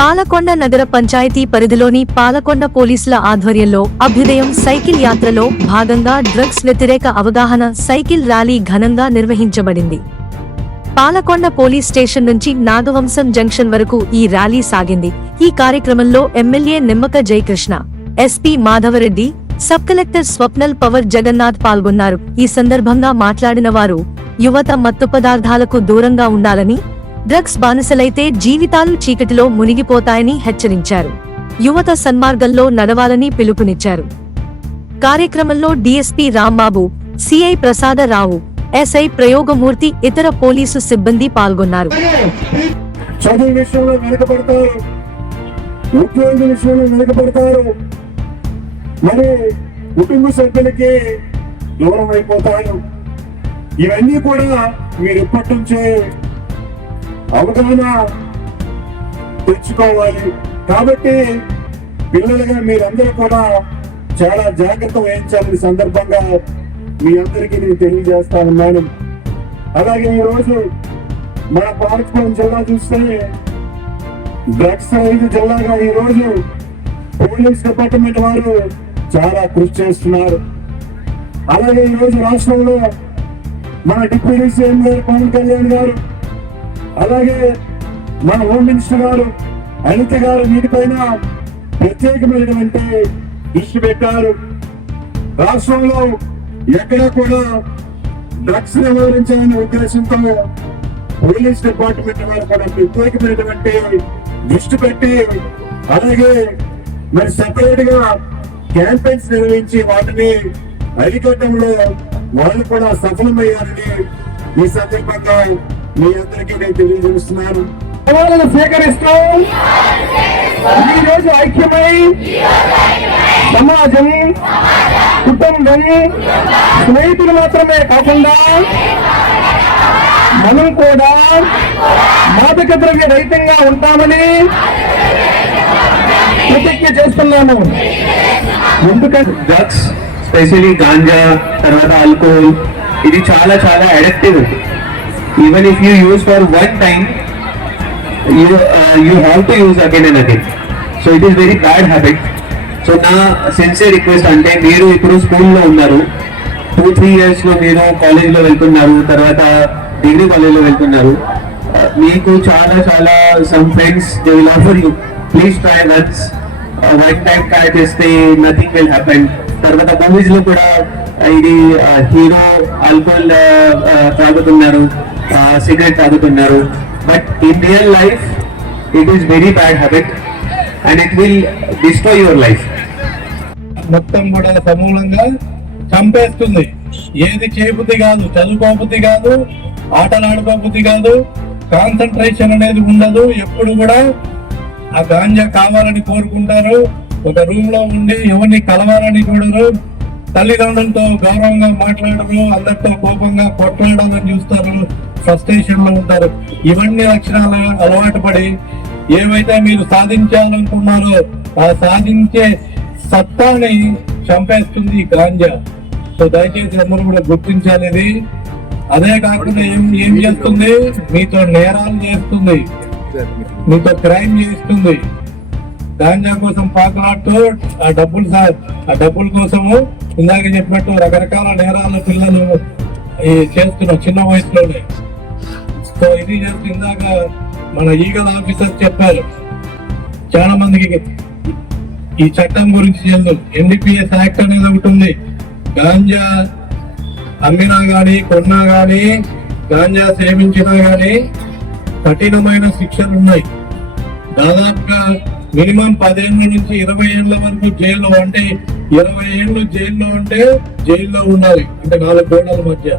పాలకొండ నగర పంచాయతీ పరిధిలోని పాలకొండ పోలీసుల ఆధ్వర్యంలో అభ్యుదయం సైకిల్ యాత్రలో భాగంగా డ్రగ్స్ వ్యతిరేక అవగాహన సైకిల్ ర్యాలీ ఘనంగా నిర్వహించబడింది. పాలకొండ పోలీస్ స్టేషన్ నుంచి నాగవంశం జంక్షన్ వరకు ఈ ర్యాలీ సాగింది. ఈ కార్యక్రమంలో MLA Nimmaka Jayakrishna SP Madhavareddy sub collector Swapnil Pawar Jagannath పాల్గొన్నారు. ఈ సందర్భంగా మాట్లాడిన వారు యువత మత్తు పదార్థాలకు దూరంగా ఉండాలని డ్రగ్స్ బానిసలైతే జీవితాలు చీకటిలో మునిగిపోతాయని హెచ్చరించారు. యువత సన్మార్గంలో నడవాలని పిలుపునిచ్చారు. కార్యక్రమంలో DSP Rambabu CI Prasadarao SI Prayogamurthy ఇతర పోలీసు సిబ్బంది పాల్గొన్నారు. చదువు విషయంలో వెనకబడతారు. ఉద్యోగ విషయంలో వెనకబడతారు. మరి కుటుంబ సభ్యులకి దూరం అయిపోతారు ఇవన్నీ కూడా మీరు ఇప్పటి నుంచే అవగాహన తెచ్చుకోవాలి. కాబట్టి పిల్లలుగా మీరందరూ కూడా చాలా జాగ్రత్త వహించాలని సందర్భంగా మీ అందరికీ నేను తెలియజేస్తా ఉన్నాను. అలాగే ఈరోజు మన పాలకపురం జిల్లా చూస్తే డ్రగ్స్ రహిత జిల్లాగా ఈ రోజు పోలీస్ డిపార్ట్మెంట్ వారు చాలా కృషి చేస్తున్నారు. అలాగే ఈ రోజు రాష్ట్రంలో మన డిప్యూటీ సీఎం గారు పవన్ కళ్యాణ్ గారు అలాగే మన హోమ్ మినిస్టర్ గారు అనిత గారు వీటిపైన ప్రత్యేకమైనటువంటి దృష్టి పెట్టారు. రాష్ట్రంలో ఎక్కడ కూడా డ్రగ్స్ నివారించాలనే ఉద్దేశంతో పోలీస్ డిపార్ట్మెంట్ వారు కూడా ప్రత్యేకమైనటువంటి దృష్టి పెట్టి అలాగే మరి సపరేట్గా క్యాంపెయిన్స్ నిర్వహించి వాటిని అరికట్టడంలో వాళ్ళు కూడా సఫలమయ్యారని ఈ సందర్భంగా మీ అందరికీ నేను తెలియజేస్తున్నాను. సవాళ్ళను స్వీకరిస్తూ ఈరోజు ఐక్యమై సమాజం కుటుంబం స్నేహితులు మాత్రమే కాకుండా మనం కూడా మాదక ద్రవ్య రహితంగా ఉంటామని ప్రతిజ్ఞ చేస్తున్నాము. ఎందుకంటే డ్రగ్స్ స్పెషలీ గాంజా తర్వాత ఆల్కహాల్ ఇది చాలా చాలా addictive. Even if you use for one time you you have to use again and again so it is very bad habit so నా సిన్సియర్ రిక్వెస్ట్ అంటే మీరు ఇప్పుడు స్కూల్లో ఉన్నారు. టూ త్రీ ఇయర్స్లో మీరు కాలేజ్లో వెళ్తున్నారు. తర్వాత డిగ్రీ కాలేజ్లో వెళ్తున్నారు. Uh, మీకు చాలా చాలా some friends they will offer you please try once one time try చేస్తే నథింగ్ విల్ హ్యాపెన్ తర్వాత మూవీస్లో కూడా ఇది uh, హీరో ఆల్కహాల్ uh, తాగుతున్నారు. సిగరెట్ తాగుతున్నారు but in real life it is very bad habit and it will destroy your life మొత్తం కూడా సమూలంగా చంపేస్తుంది. ఏది చేయబుద్ధి కాదు చదువుకోబుద్ధి కాదు ఆటలు ఆడుకోబుద్ధి కాదు కాన్సన్ట్రేషన్ అనేది ఉండదు. ఎప్పుడు కూడా ఆ గాంజా కావాలని కోరుకుంటారు. ఒక రూమ్లో ఉండి ఎవరిని కలవాలని చూడరు. తల్లిదండ్రులతో గౌరవంగా మాట్లాడరు అందరితో కోపంగా కొట్లాడాలని చూస్తారు. ఫ్రస్ట్రేషన్లో ఉంటారు. ఇవన్నీ లక్షణాలు అలవాటు పడి ఏవైతే మీరు సాధించాలనుకున్నారో ఆ సాధించే సత్తాని చంపేస్తుంది ఈ గాంజా. సో దయచేసి అందరూ కూడా గుర్తించాలి అదే కాకుండా ఏం ఏం చేస్తుంది? మీతో నేరాలు చేస్తుంది. మీతో క్రైమ్ చేస్తుంది. గాంజా కోసం పాకలాడుతూ ఆ డబ్బులు సార్ ఆ డబ్బుల కోసము ఇందాక చెప్పినట్టు రకరకాల నేరాలు పిల్లలు చేస్తున్న చేస్తున్నారు చిన్న వయసులోనే. సో ఇది చేస్తూ ఇందాక మన ఈగల్ ఆఫీసర్ చెప్పారు. చాలా మందికి ఈ చట్టం గురించి తెలుసు. ఎన్డిపిఎస్ యాక్ట్ అనేది ఒకటి ఉంది. గాంజా అమ్మినా కానీ కొన్నా కానీ గాంజా సేవించినా కానీ కఠినమైన శిక్షలు ఉన్నాయి. దాదాపుగా మినిమం పదేళ్ళ నుంచి ఇరవై ఏళ్ళ వరకు జైల్లో అంటే ఇరవై ఏళ్ళు జైల్లో ఉంటే జైల్లో ఉండాలి. అంటే నాలుగు గోడల మధ్య.